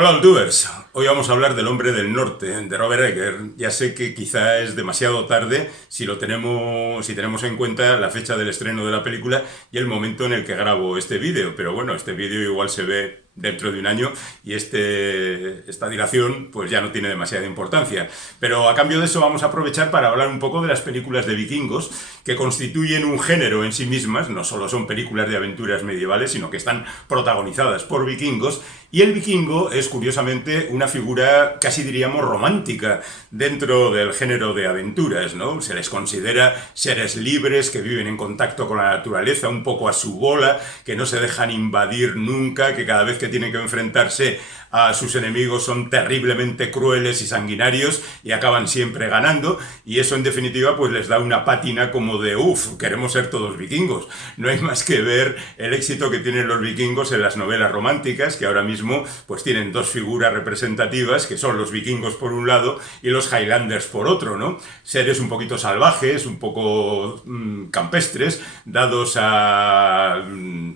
Hola, Youtubers. Hoy vamos a hablar del Hombre del Norte, de Robert Egger. Ya sé que quizá es demasiado tarde si tenemos en cuenta la fecha del estreno de la película y el momento en el que grabo este vídeo. Pero bueno, este vídeo igual se ve dentro de un año y esta dilación pues ya no tiene demasiada importancia. Pero a cambio de eso vamos a aprovechar para hablar un poco de las películas de vikingos que constituyen un género en sí mismas. No solo son películas de aventuras medievales, sino que están protagonizadas por vikingos. Y el vikingo es curiosamente una figura casi diríamos romántica dentro del género de aventuras, ¿no? Se les considera seres libres que viven en contacto con la naturaleza, un poco a su bola, que no se dejan invadir nunca, que cada vez que tienen que enfrentarse a sus enemigos son terriblemente crueles y sanguinarios y acaban siempre ganando, y eso en definitiva pues les da una pátina como de queremos ser todos vikingos. No hay más que ver el éxito que tienen los vikingos en las novelas románticas, que ahora mismo pues tienen dos figuras representativas, que son los vikingos por un lado y los Highlanders por otro, ¿no? Seres un poquito salvajes, un poco campestres, dados a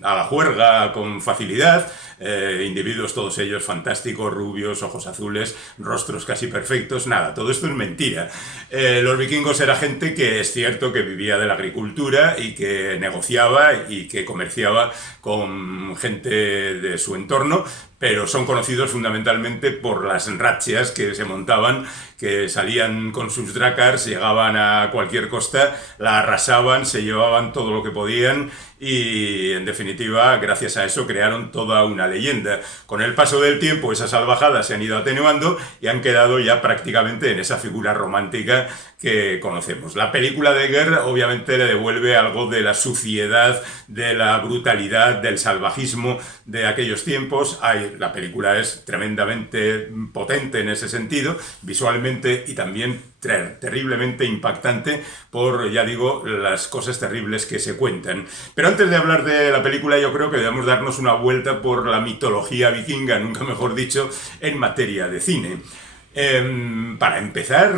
la juerga con facilidad, individuos todos ellos fantásticos, rubios, ojos azules, rostros casi perfectos. Nada, todo esto es mentira. Los vikingos era gente que es cierto que vivía de la agricultura y que negociaba y que comerciaba con gente de su entorno, pero son conocidos fundamentalmente por las razzias que se montaban, que salían con sus drakars, llegaban a cualquier costa, la arrasaban, se llevaban todo lo que podían y en definitiva gracias a eso crearon toda una leyenda. Con el paso del tiempo esas salvajadas se han ido atenuando y han quedado ya prácticamente en esa figura romántica que conocemos. La película de Egger obviamente le devuelve algo de la suciedad, de la brutalidad, del salvajismo de aquellos tiempos. La película es tremendamente potente en ese sentido, visualmente, y también terriblemente impactante por, ya digo, las cosas terribles que se cuentan. Pero antes de hablar de la película, yo creo que debemos darnos una vuelta por la mitología vikinga, nunca mejor dicho, en materia de cine. Para empezar,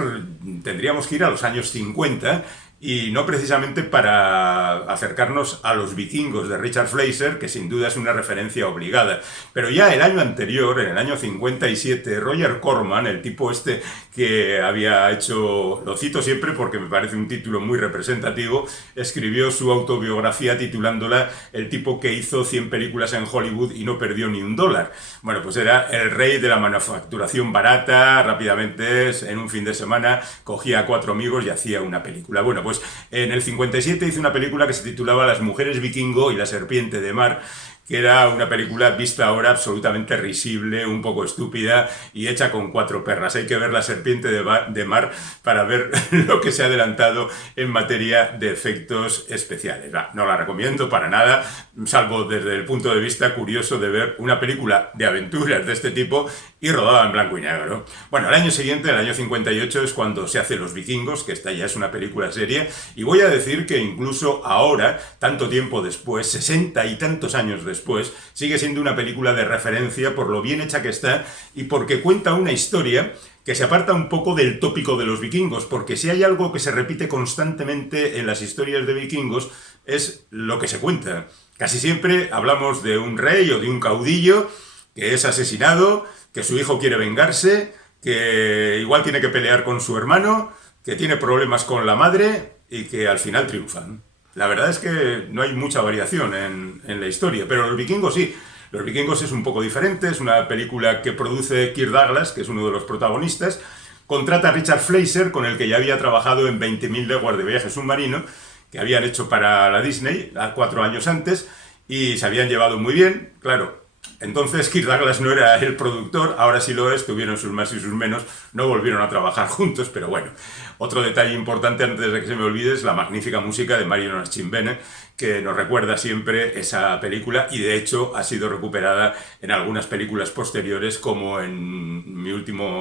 tendríamos que ir a los años 50, y no precisamente para acercarnos a los vikingos de Richard Fleischer, que sin duda es una referencia obligada, pero ya el año anterior, en el año 57, Roger Corman, el tipo este que había hecho, lo cito siempre porque me parece un título muy representativo, escribió su autobiografía titulándola El tipo que hizo 100 películas en Hollywood y no perdió ni un dólar. Bueno, pues era el rey de la manufacturación barata. Rápidamente, en un fin de semana, cogía a 4 amigos y hacía una película. Bueno, pues en el 57 hizo una película que se titulaba Las mujeres vikingo y la serpiente de mar, que era una película vista ahora absolutamente risible, un poco estúpida y hecha con 4 perras. Hay que ver La serpiente de mar para ver lo que se ha adelantado en materia de efectos especiales. No la recomiendo para nada, salvo desde el punto de vista curioso de ver una película de aventuras de este tipo y rodada en blanco y negro. Bueno, el año siguiente, el año 58, es cuando se hace Los vikingos, que esta ya es una película seria, y voy a decir que incluso ahora, tanto tiempo después, 60 y tantos años después, sigue siendo una película de referencia por lo bien hecha que está y porque cuenta una historia que se aparta un poco del tópico de los vikingos, porque si hay algo que se repite constantemente en las historias de vikingos es lo que se cuenta. Casi siempre hablamos de un rey o de un caudillo que es asesinado, que su hijo quiere vengarse, que igual tiene que pelear con su hermano, que tiene problemas con la madre y que al final triunfan. La verdad es que no hay mucha variación en la historia, pero los vikingos sí. Los vikingos es un poco diferente, es una película que produce Kirk Douglas, que es uno de los protagonistas, contrata a Richard Fleischer, con el que ya había trabajado en 20.000 leguas de viaje submarino, que habían hecho para la Disney 4 años antes, y se habían llevado muy bien, claro. Entonces Kirk Douglas no era el productor, ahora sí lo es, tuvieron sus más y sus menos, no volvieron a trabajar juntos, pero bueno. Otro detalle importante antes de que se me olvide es la magnífica música de Marion Archimbene, que nos recuerda siempre esa película y de hecho ha sido recuperada en algunas películas posteriores, como en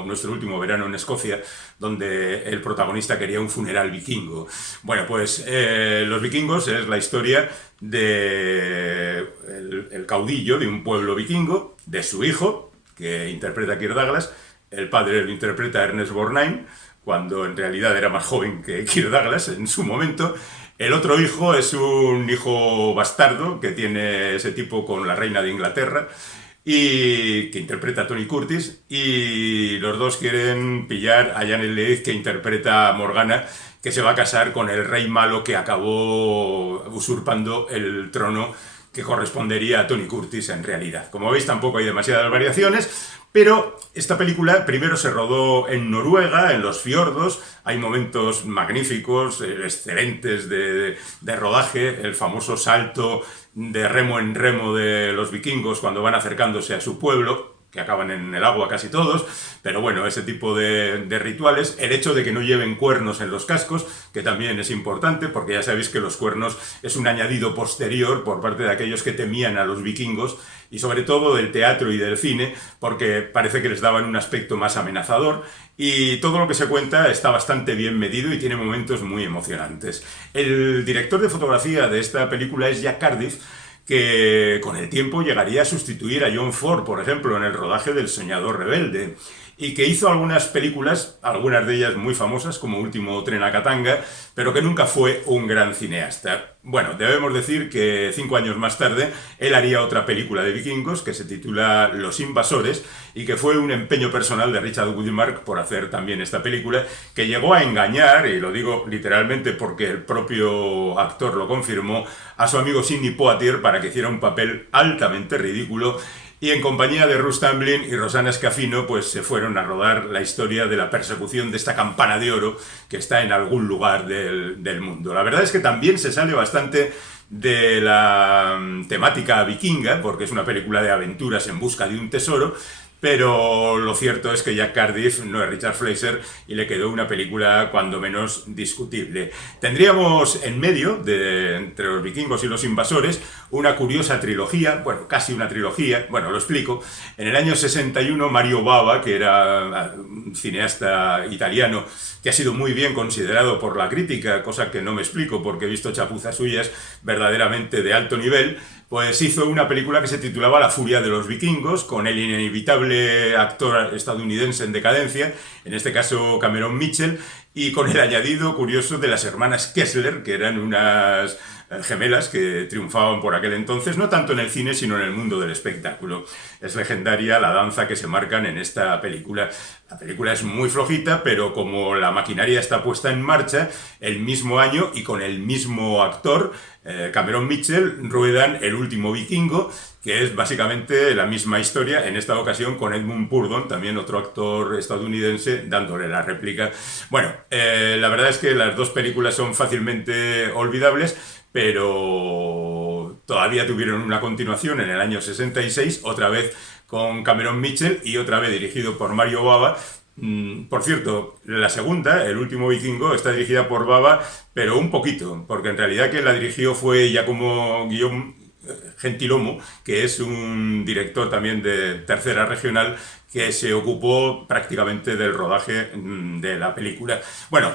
nuestro último verano en Escocia, donde el protagonista quería un funeral vikingo. Bueno, pues Los vikingos es la historia de el caudillo de un pueblo vikingo, de su hijo, que interpreta Kirk Douglas. El padre lo interpreta Ernest Borgnine, cuando en realidad era más joven que Kirk Douglas en su momento. El otro hijo es un hijo bastardo que tiene ese tipo con la reina de Inglaterra. y que interpreta a Tony Curtis, y los dos quieren pillar a Janet Leigh, que interpreta a Morgana, que se va a casar con el rey malo que acabó usurpando el trono que correspondería a Tony Curtis en realidad. Como veis, tampoco hay demasiadas variaciones, pero esta película primero se rodó en Noruega, en los fiordos. Hay momentos magníficos, excelentes de rodaje, el famoso salto de remo en remo de los vikingos cuando van acercándose a su pueblo, que acaban en el agua casi todos, pero bueno, ese tipo de rituales. El hecho de que no lleven cuernos en los cascos, que también es importante, porque ya sabéis que los cuernos es un añadido posterior por parte de aquellos que temían a los vikingos, y sobre todo del teatro y del cine, porque parece que les daban un aspecto más amenazador, y todo lo que se cuenta está bastante bien medido y tiene momentos muy emocionantes. El director de fotografía de esta película es Jack Cardiff, que con el tiempo llegaría a sustituir a John Ford, por ejemplo, en el rodaje del Soñador Rebelde, y que hizo algunas películas, algunas de ellas muy famosas, como Último tren a Katanga, pero que nunca fue un gran cineasta. Bueno, debemos decir que 5 años más tarde él haría otra película de vikingos que se titula Los Invasores, y que fue un empeño personal de Richard Widmark por hacer también esta película, que llegó a engañar, y lo digo literalmente porque el propio actor lo confirmó, a su amigo Sidney Poitier para que hiciera un papel altamente ridículo, y en compañía de Russ Tamblyn y Rosanna Scafino pues se fueron a rodar la historia de la persecución de esta campana de oro que está en algún lugar del mundo. La verdad es que también se sale bastante de la temática vikinga, porque es una película de aventuras en busca de un tesoro, pero lo cierto es que Jack Cardiff no es Richard Fleischer y le quedó una película cuando menos discutible. Tendríamos en medio, entre los vikingos y los invasores, una curiosa trilogía, bueno, casi una trilogía, bueno, lo explico. En el año 61, Mario Bava, que era un cineasta italiano que ha sido muy bien considerado por la crítica, cosa que no me explico porque he visto chapuzas suyas verdaderamente de alto nivel, pues hizo una película que se titulaba La furia de los vikingos, con el inevitable actor estadounidense en decadencia, en este caso Cameron Mitchell, y con el añadido curioso de las hermanas Kessler, que eran unas gemelas que triunfaban por aquel entonces, no tanto en el cine, sino en el mundo del espectáculo. Es legendaria la danza que se marcan en esta película. La película es muy flojita, pero como la maquinaria está puesta en marcha, el mismo año y con el mismo actor, Cameron Mitchell, ruedan El último vikingo, que es básicamente la misma historia, en esta ocasión con Edmund Purdon, también otro actor estadounidense, dándole la réplica. Bueno, la verdad es que las dos películas son fácilmente olvidables, pero todavía tuvieron una continuación en el año 66, otra vez con Cameron Mitchell y otra vez dirigido por Mario Bava. Por cierto, la segunda, El último vikingo, está dirigida por Bava, pero un poquito, porque en realidad quien la dirigió fue Giacomo Gentilomo, que es un director también de Tercera Regional, que se ocupó prácticamente del rodaje de la película. Bueno,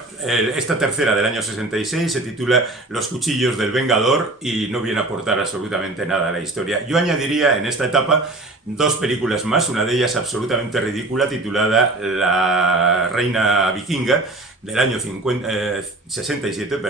esta tercera del año 66 se titula Los cuchillos del Vengador y no viene a aportar absolutamente nada a la historia. Yo añadiría en esta etapa dos películas más, una de ellas absolutamente ridícula, titulada La Reina Vikinga, del año 67,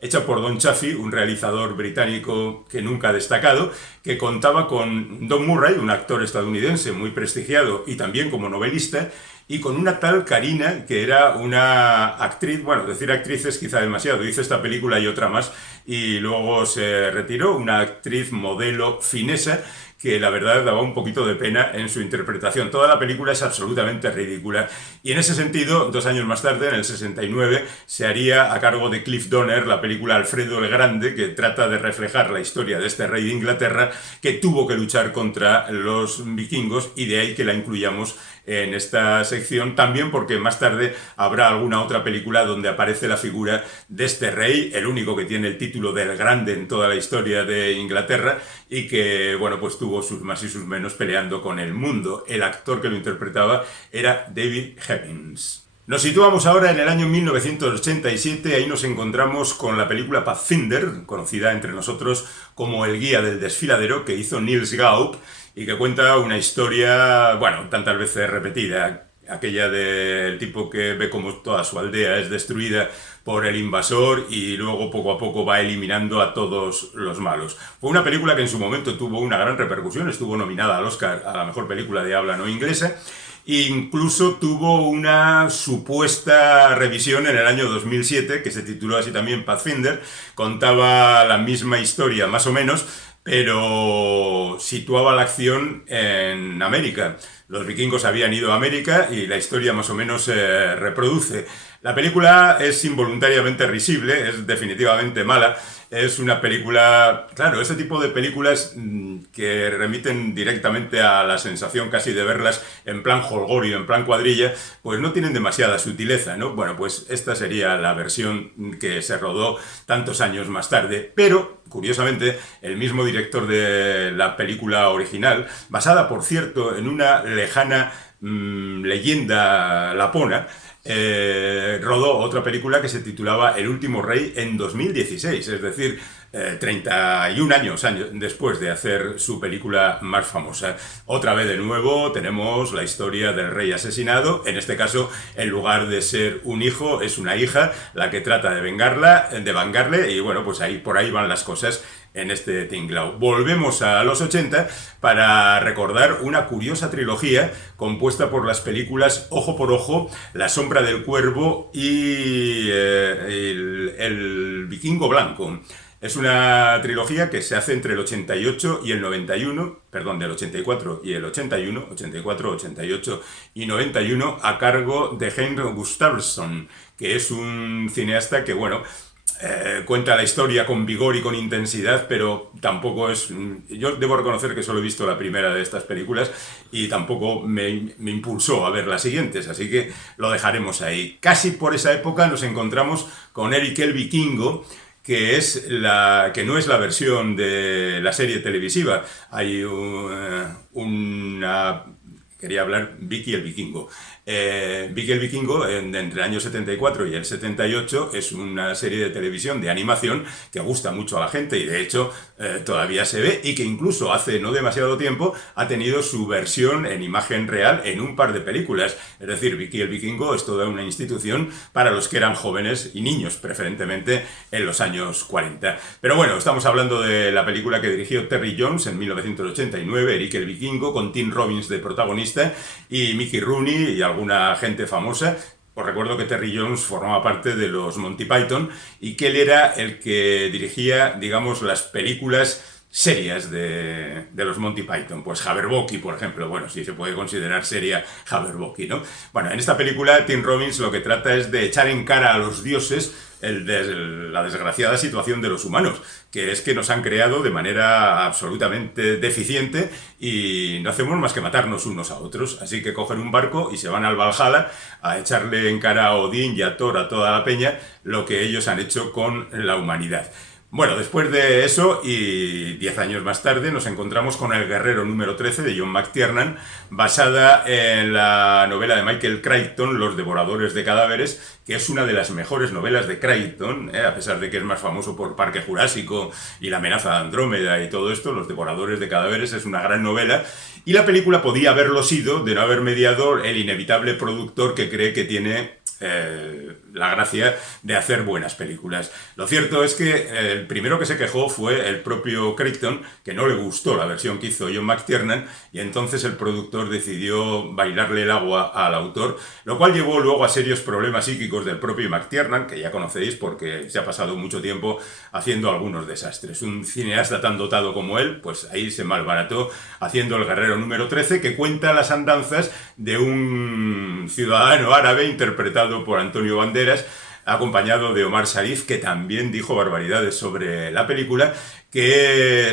hecha por Don Chaffee, un realizador británico que nunca ha destacado, que contaba con Don Murray, un actor estadounidense muy prestigiado y también como novelista, y con una tal Karina, que era una actriz, bueno, decir actriz es quizá demasiado, hizo esta película y otra más, y luego se retiró, una actriz modelo finesa, que la verdad daba un poquito de pena en su interpretación. Toda la película es absolutamente ridícula. Y en ese sentido, 2 años más tarde, en el 69, se haría a cargo de Cliff Donner la película Alfredo el Grande, que trata de reflejar la historia de este rey de Inglaterra que tuvo que luchar contra los vikingos, y de ahí que la incluyamos en esta sección, también porque más tarde habrá alguna otra película donde aparece la figura de este rey, el único que tiene el título del Grande en toda la historia de Inglaterra, y que, bueno, pues tuvo sus más y sus menos peleando con el mundo. El actor que lo interpretaba era David Hemmings. Nos situamos ahora en el año 1987, ahí nos encontramos con la película Pathfinder, conocida entre nosotros como El guía del desfiladero, que hizo Niels Gaup, y que cuenta una historia, bueno, tantas veces repetida. aquella del tipo que ve como toda su aldea es destruida por el invasor y luego poco a poco va eliminando a todos los malos. Fue una película que en su momento tuvo una gran repercusión, estuvo nominada al Oscar a la mejor película de habla no inglesa. Incluso tuvo una supuesta revisión en el año 2007, que se tituló así también Pathfinder. Contaba la misma historia, más o menos, pero situaba la acción en América. Los vikingos habían ido a América y la historia más o menos se reproduce. La película es involuntariamente risible, es definitivamente mala. Es una película, claro, ese tipo de películas que remiten directamente a la sensación casi de verlas en plan jolgorio, en plan cuadrilla, pues no tienen demasiada sutileza, ¿no? Bueno, pues esta sería la versión que se rodó tantos años más tarde, pero curiosamente, el mismo director de la película original, basada, por cierto, en una lejana leyenda lapona, rodó otra película que se titulaba El último rey en 2016, es decir, 31 años después de hacer su película más famosa. Otra vez de nuevo tenemos la historia del rey asesinado. En este caso, en lugar de ser un hijo, es una hija la que trata de vengarle, y bueno, pues ahí por ahí van las cosas en este tinglao. Volvemos a los 80 para recordar una curiosa trilogía compuesta por las películas Ojo por Ojo, La Sombra del Cuervo y el Vikingo Blanco. Es una trilogía que se hace entre el 88 y el 91, perdón, del 84 y el 81, 84, 88 y 91, a cargo de Henrik Gustafsson, que es un cineasta que, bueno, cuenta la historia con vigor y con intensidad, pero tampoco es... Yo debo reconocer que solo he visto la primera de estas películas y tampoco me impulsó a ver las siguientes, así que lo dejaremos ahí. Casi por esa época nos encontramos con Erik el Vikingo, que que no es la versión de la serie televisiva. Hay una... Quería hablar Vicky el Vikingo. Vicky el Vikingo, entre el año 74 y el 78, es una serie de televisión de animación que gusta mucho a la gente y de hecho todavía se ve, y que incluso hace no demasiado tiempo ha tenido su versión en imagen real en un par de películas. Es decir, Vicky el Vikingo es toda una institución para los que eran jóvenes y niños, preferentemente en los años 40. Pero bueno, estamos hablando de la película que dirigió Terry Jones en 1989, Erik el Vikingo, con Tim Robbins de protagonista y Mickey Rooney y alguna gente famosa. Os recuerdo que Terry Jones formaba parte de los Monty Python y que él era el que dirigía, digamos, las películas serias de los Monty Python. Pues Jabberwocky, por ejemplo, bueno, sí se puede considerar seria Jabberwocky, ¿no? Bueno, en esta película Tim Robbins lo que trata es de echar en cara a los dioses la desgraciada situación de los humanos, que es que nos han creado de manera absolutamente deficiente y no hacemos más que matarnos unos a otros. Así que cogen un barco y se van al Valhalla a echarle en cara a Odín y a Thor, a toda la peña, lo que ellos han hecho con la humanidad. Bueno, después de eso, y 10 años más tarde, nos encontramos con El guerrero número 13 de John McTiernan, basada en la novela de Michael Crichton, Los devoradores de cadáveres, que es una de las mejores novelas de Crichton, a pesar de que es más famoso por Parque Jurásico y La amenaza de Andrómeda y todo esto. Los devoradores de cadáveres es una gran novela, y la película podía haberlo sido de no haber mediado el inevitable productor que cree que tiene la gracia de hacer buenas películas. Lo cierto es que el primero que se quejó fue el propio Crichton, que no le gustó la versión que hizo John McTiernan, y entonces el productor decidió bailarle el agua al autor, lo cual llevó luego a serios problemas psíquicos del propio McTiernan, que ya conocéis porque se ha pasado mucho tiempo haciendo algunos desastres. Un cineasta tan dotado como él, pues ahí se malbarató haciendo El guerrero número 13, que cuenta las andanzas de un ciudadano árabe interpretado por Antonio Banderas, acompañado de Omar Sharif, que también dijo barbaridades sobre la película, que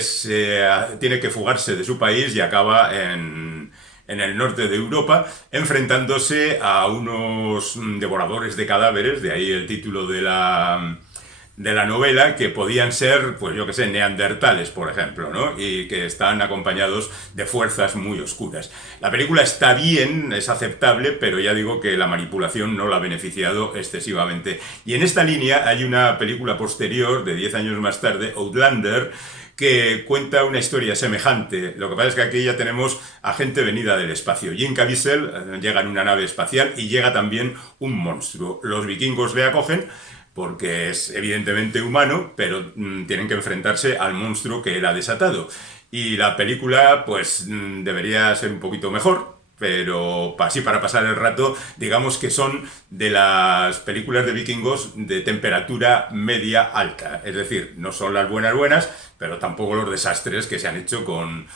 tiene que fugarse de su país y acaba en el norte de Europa, enfrentándose a unos devoradores de cadáveres, de ahí el título de la novela, que podían ser, pues yo que sé, neandertales, por ejemplo, ¿no? Y que están acompañados de fuerzas muy oscuras. La película está bien, es aceptable, pero ya digo que la manipulación no la ha beneficiado excesivamente. Y en esta línea hay una película posterior, de 10 años más tarde, Outlander, que cuenta una historia semejante. Lo que pasa es que aquí ya tenemos a gente venida del espacio. Jim Caviezel llega en una nave espacial y llega también un monstruo. Los vikingos le acogen porque es evidentemente humano, pero tienen que enfrentarse al monstruo que él ha desatado. Y la película, pues, debería ser un poquito mejor, pero así para pasar el rato, digamos que son de las películas de vikingos de temperatura media alta. Es decir, no son las buenas, pero tampoco los desastres que se han hecho con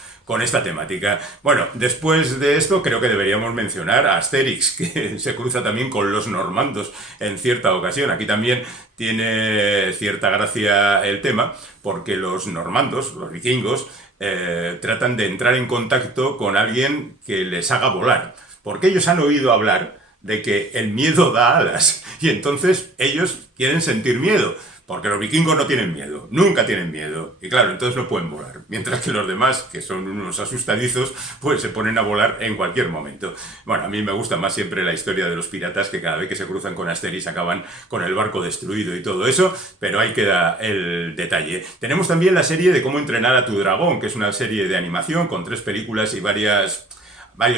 esta temática. Bueno, después de esto creo que deberíamos mencionar a Asterix, que se cruza también con los normandos en cierta ocasión. Aquí también tiene cierta gracia el tema, porque los normandos, los vikingos, tratan de entrar en contacto con alguien que les haga volar, porque ellos han oído hablar de que el miedo da alas, y entonces ellos quieren sentir miedo, porque los vikingos no tienen miedo, nunca tienen miedo, y claro, entonces no pueden volar, mientras que los demás, que son unos asustadizos, pues se ponen a volar en cualquier momento. Bueno, a mí me gusta más siempre la historia de los piratas, que cada vez que se cruzan con Asterix acaban con el barco destruido y todo eso, pero ahí queda el detalle. Tenemos también la serie de Cómo entrenar a tu dragón, que es una serie de animación con 3 películas y varios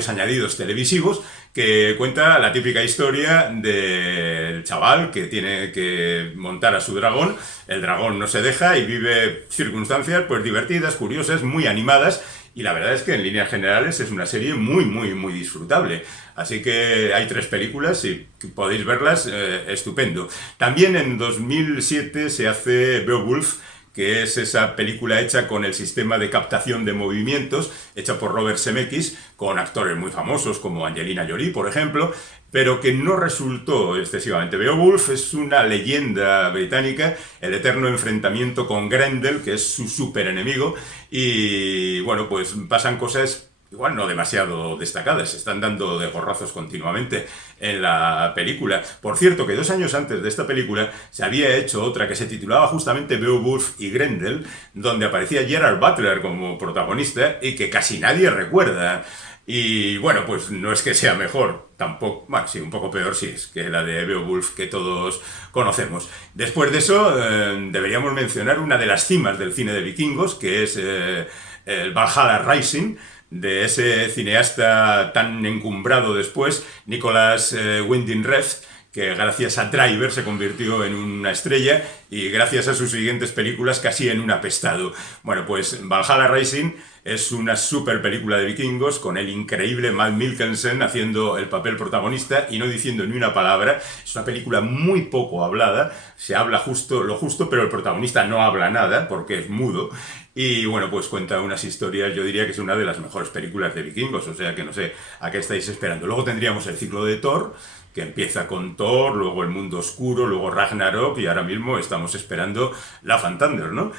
añadidos televisivos, que cuenta la típica historia del chaval que tiene que montar a su dragón. El dragón no se deja y vive circunstancias pues divertidas, curiosas, muy animadas, y la verdad es que en líneas generales es una serie muy disfrutable. Así que hay 3 películas y podéis verlas, estupendo. También en 2007 se hace Beowulf, que es esa película hecha con el sistema de captación de movimientos, hecha por Robert Zemeckis, con actores muy famosos como Angelina Jolie, por ejemplo, pero que no resultó excesivamente. Beowulf es una leyenda británica, el eterno enfrentamiento con Grendel, que es su superenemigo, y bueno, pues pasan cosas igual no demasiado destacadas, se están dando de gorrazos continuamente en la película. Por cierto, que 2 años antes de esta película se había hecho otra que se titulaba justamente Beowulf y Grendel, donde aparecía Gerard Butler como protagonista y que casi nadie recuerda. Y bueno, pues no es que sea mejor, tampoco, bueno, sí, un poco peor sí es que la de Beowulf que todos conocemos. Después de eso, deberíamos mencionar una de las cimas del cine de vikingos, que es el Valhalla Rising, de ese cineasta tan encumbrado después, Nicolas Winding Refn, que gracias a Driver se convirtió en una estrella y gracias a sus siguientes películas casi en un apestado. Bueno, pues Valhalla Rising es una super película de vikingos con el increíble Mads Mikkelsen haciendo el papel protagonista y no diciendo ni una palabra. Es una película muy poco hablada, se habla lo justo, pero el protagonista no habla nada porque es mudo. Y bueno, pues cuenta unas historias, yo diría que es una de las mejores películas de vikingos, o sea que no sé a qué estáis esperando. Luego tendríamos el ciclo de Thor, que empieza con Thor, luego el mundo oscuro, luego Ragnarok, y ahora mismo estamos esperando Love and Thunder, ¿no?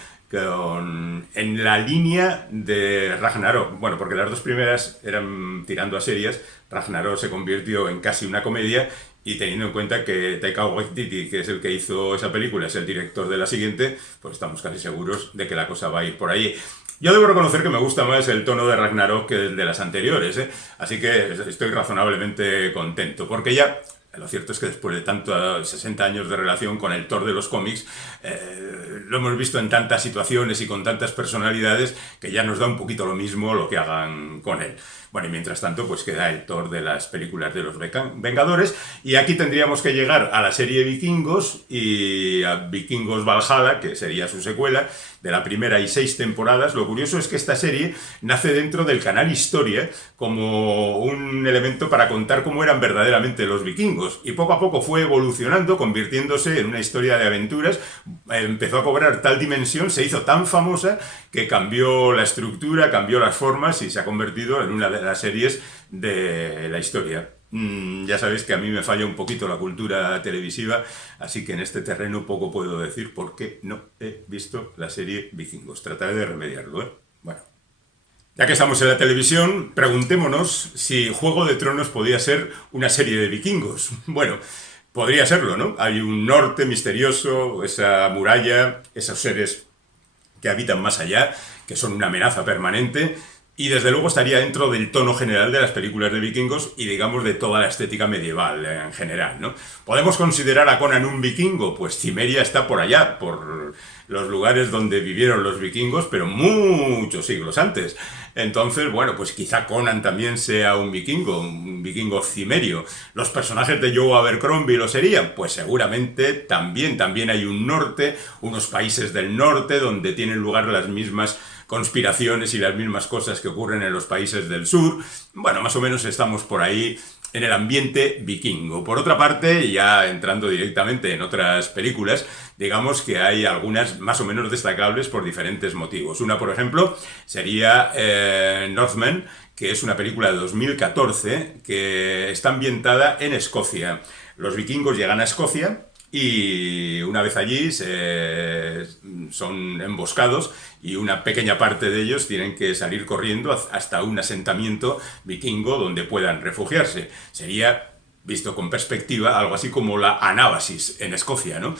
En la línea de Ragnarok, bueno, porque las 2 primeras eran tirando a serias, Ragnarok se convirtió en casi una comedia, y teniendo en cuenta que Taika Waititi, que es el que hizo esa película, es el director de la siguiente, pues estamos casi seguros de que la cosa va a ir por ahí. Yo debo reconocer que me gusta más el tono de Ragnarok que el de las anteriores, ¿eh? Así que estoy razonablemente contento, porque ya lo cierto es que después de tantos 60 años de relación con el Thor de los cómics, lo hemos visto en tantas situaciones y con tantas personalidades que ya nos da un poquito lo mismo lo que hagan con él. Bueno, y mientras tanto, pues queda el Thor de las películas de los Vengadores, y aquí tendríamos que llegar a la serie Vikingos y a Vikingos Valhalla, que sería su secuela, de la primera y 6 temporadas. Lo curioso es que esta serie nace dentro del canal Historia como un elemento para contar cómo eran verdaderamente los vikingos, y poco a poco fue evolucionando, convirtiéndose en una historia de aventuras. Empezó a cobrar tal dimensión, se hizo tan famosa que cambió la estructura, cambió las formas y se ha convertido en una de las series de la historia. Ya sabéis que a mí me falla un poquito la cultura televisiva, así que en este terreno poco puedo decir porque no he visto la serie Vikingos. Trataré de remediarlo, ¿eh? Bueno, ya que estamos en la televisión, preguntémonos si Juego de Tronos podía ser una serie de vikingos. Bueno, podría serlo, ¿no? Hay un norte misterioso, esa muralla, esos seres que habitan más allá, que son una amenaza permanente. Y desde luego estaría dentro del tono general de las películas de vikingos y digamos de toda la estética medieval en general, ¿no? ¿Podemos considerar a Conan un vikingo? Pues Cimmeria está por allá, por los lugares donde vivieron los vikingos, pero muchos siglos antes. Entonces, bueno, pues quizá Conan también sea un vikingo cimerio. ¿Los personajes de Joe Abercrombie lo serían? Pues seguramente también hay un norte, unos países del norte donde tienen lugar las mismas conspiraciones y las mismas cosas que ocurren en los países del sur. Bueno, más o menos estamos por ahí en el ambiente vikingo. Por otra parte, ya entrando directamente en otras películas, digamos que hay algunas más o menos destacables por diferentes motivos. Una, por ejemplo, sería Northman, que es una película de 2014 que está ambientada en Escocia. Los vikingos llegan a Escocia y una vez allí son emboscados y una pequeña parte de ellos tienen que salir corriendo hasta un asentamiento vikingo donde puedan refugiarse. Sería, visto con perspectiva, algo así como la Anábasis en Escocia, ¿no?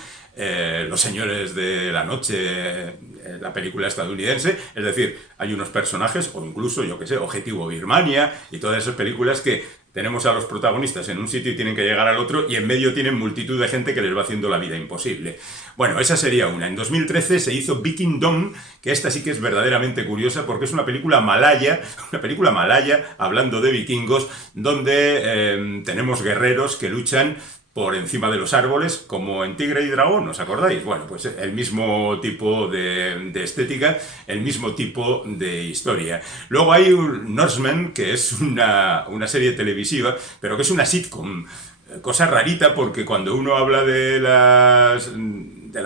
Los Señores de la Noche, la película estadounidense, es decir, hay unos personajes, o incluso, yo que sé, Objetivo Birmania, y todas esas películas que tenemos a los protagonistas en un sitio y tienen que llegar al otro, y en medio tienen multitud de gente que les va haciendo la vida imposible. Bueno, esa sería una. En 2013 se hizo Vikingdom, que esta sí que es verdaderamente curiosa porque es una película malaya hablando de vikingos, donde tenemos guerreros que luchan por encima de los árboles, como en Tigre y Dragón, ¿os acordáis? Bueno, pues el mismo tipo de estética, el mismo tipo de historia. Luego hay un Norseman, que es una serie televisiva, pero que es una sitcom. Cosa rarita porque cuando uno habla de las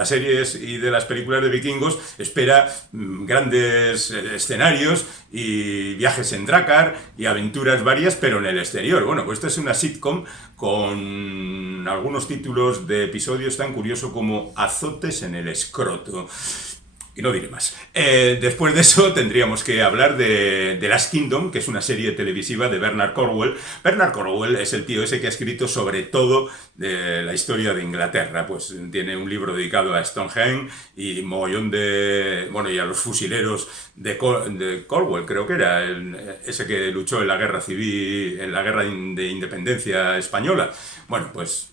series y de las películas de vikingos espera grandes escenarios y viajes en Drakkar y aventuras varias, pero en el exterior. Bueno, pues esta es una sitcom con algunos títulos de episodios tan curiosos como Azotes en el escroto. Y no diré más. Después de eso tendríamos que hablar de The Last Kingdom, que es una serie televisiva de Bernard Cornwell. Bernard Cornwell es el tío ese que ha escrito sobre todo de la historia de Inglaterra. Pues tiene un libro dedicado a Stonehenge y mogollón bueno, y a los fusileros de Cornwell, creo que era, ese que luchó en la guerra civil, en la guerra de independencia española. Bueno, pues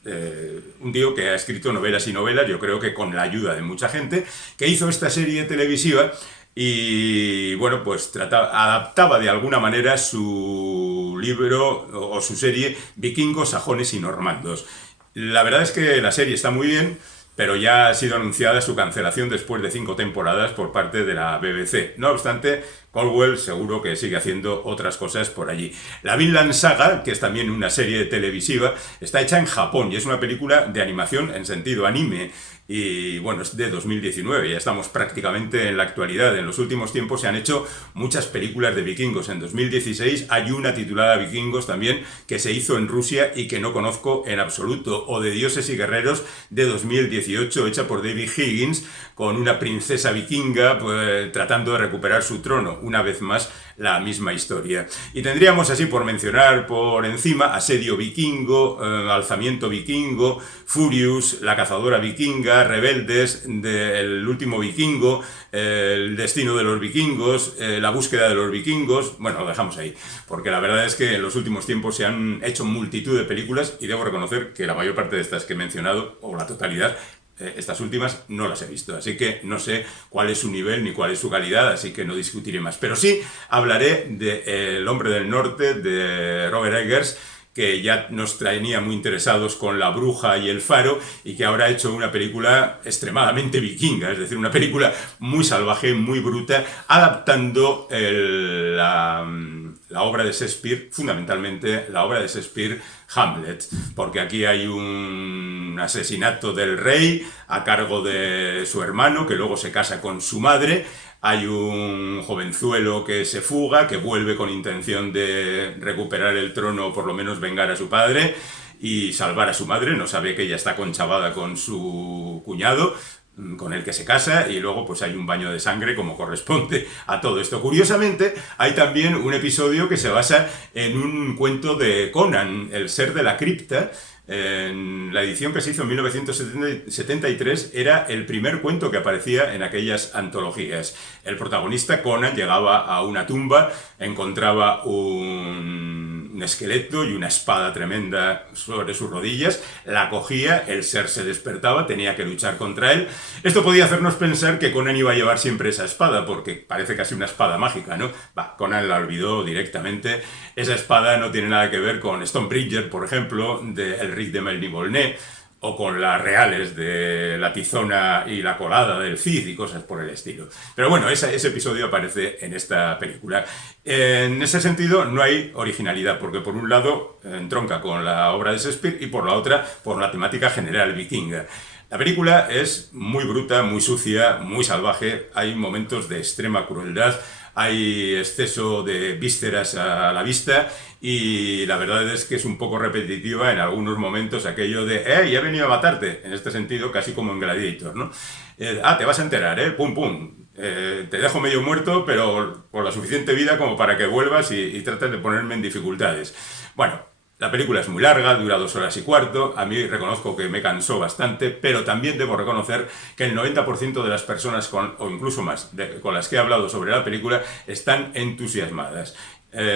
un tío que ha escrito novelas y novelas, yo creo que con la ayuda de mucha gente, que hizo esta serie televisiva y, bueno, pues adaptaba de alguna manera su libro o su serie Vikingos, Sajones y Normandos. La verdad es que la serie está muy bien, pero ya ha sido anunciada su cancelación después de 5 temporadas por parte de la BBC. No obstante, Cornwell seguro que sigue haciendo otras cosas por allí. La Vinland Saga, que es también una serie televisiva, está hecha en Japón y es una película de animación en sentido anime. Y bueno, es de 2019, ya estamos prácticamente en la actualidad. En los últimos tiempos se han hecho muchas películas de vikingos. En 2016 hay una titulada Vikingos también que se hizo en Rusia y que no conozco en absoluto. O de Dioses y Guerreros de 2018, hecha por David Higgins, con una princesa vikinga pues, tratando de recuperar su trono. Una vez más, la misma historia. Y tendríamos así, por mencionar por encima, Asedio Vikingo, Alzamiento Vikingo, Furious, La Cazadora Vikinga, Rebeldes, El Último Vikingo, El Destino de los Vikingos, La Búsqueda de los Vikingos. Bueno, lo dejamos ahí, porque la verdad es que en los últimos tiempos se han hecho multitud de películas y debo reconocer que la mayor parte de estas que he mencionado, o la totalidad, estas últimas no las he visto, así que no sé cuál es su nivel ni cuál es su calidad, así que no discutiré más. Pero sí hablaré de El Hombre del Norte, de Robert Eggers, que ya nos traía muy interesados con La Bruja y El Faro, y que ahora ha hecho una película extremadamente vikinga, es decir, una película muy salvaje, muy bruta, adaptando la obra de Shakespeare, fundamentalmente la obra de Shakespeare, Hamlet, porque aquí hay un asesinato del rey a cargo de su hermano, que luego se casa con su madre. Hay un jovenzuelo que se fuga, que vuelve con intención de recuperar el trono o por lo menos vengar a su padre y salvar a su madre. No sabe que ella está conchavada con su cuñado, con el que se casa, y luego pues hay un baño de sangre como corresponde a todo esto. Curiosamente, hay también un episodio que se basa en un cuento de Conan, El ser de la cripta, En la edición que se hizo en 1973 era el primer cuento que aparecía en aquellas antologías. El protagonista, Conan, llegaba a una tumba, encontraba un esqueleto y una espada tremenda sobre sus rodillas, la cogía, el ser se despertaba, tenía que luchar contra él. Esto podía hacernos pensar que Conan iba a llevar siempre esa espada, porque parece casi una espada mágica, ¿no? Conan la olvidó directamente. Esa espada no tiene nada que ver con Stonebridger, por ejemplo, de Elric de Melniboné, o con las reales de la Tizona y la Colada del Cid y cosas por el estilo. Pero bueno, ese episodio aparece en esta película. En ese sentido no hay originalidad, porque por un lado entronca con la obra de Shakespeare y por la otra por la temática general vikinga. La película es muy bruta, muy sucia, muy salvaje, hay momentos de extrema crueldad, hay exceso de vísceras a la vista y la verdad es que es un poco repetitiva en algunos momentos aquello de he venido a matarte! En este sentido, casi como en Gladiator, ¿no? Te vas a enterar, pum pum. Te dejo medio muerto, pero por la suficiente vida como para que vuelvas y trates de ponerme en dificultades. Bueno, la película es muy larga, dura 2 horas y cuarto, a mí reconozco que me cansó bastante, pero también debo reconocer que el 90% de las personas, o incluso más, con las que he hablado sobre la película, están entusiasmadas.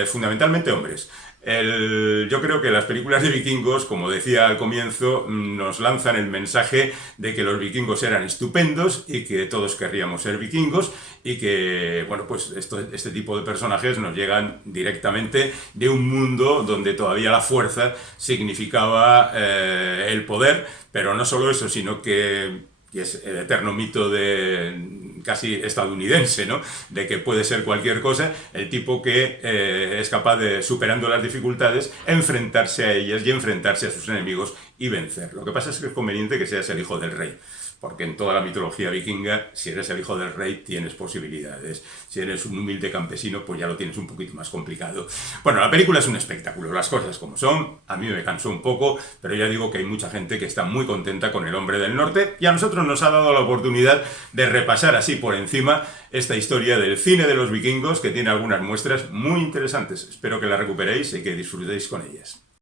Fundamentalmente hombres. Yo creo que las películas de vikingos, como decía al comienzo, nos lanzan el mensaje de que los vikingos eran estupendos y que todos querríamos ser vikingos y que, bueno, pues este tipo de personajes nos llegan directamente de un mundo donde todavía la fuerza significaba el poder, pero no solo eso, sino que es el eterno mito casi estadounidense, ¿no? De que puede ser cualquier cosa, el tipo que es capaz de, superando las dificultades, enfrentarse a ellas y enfrentarse a sus enemigos y vencer. Lo que pasa es que es conveniente que seas el hijo del rey, porque en toda la mitología vikinga, si eres el hijo del rey, tienes posibilidades. Si eres un humilde campesino, pues ya lo tienes un poquito más complicado. Bueno, la película es un espectáculo, las cosas como son. A mí me cansó un poco, pero ya digo que hay mucha gente que está muy contenta con El Hombre del Norte, y a nosotros nos ha dado la oportunidad de repasar así por encima esta historia del cine de los vikingos, que tiene algunas muestras muy interesantes. Espero que la recuperéis y que disfrutéis con ellas.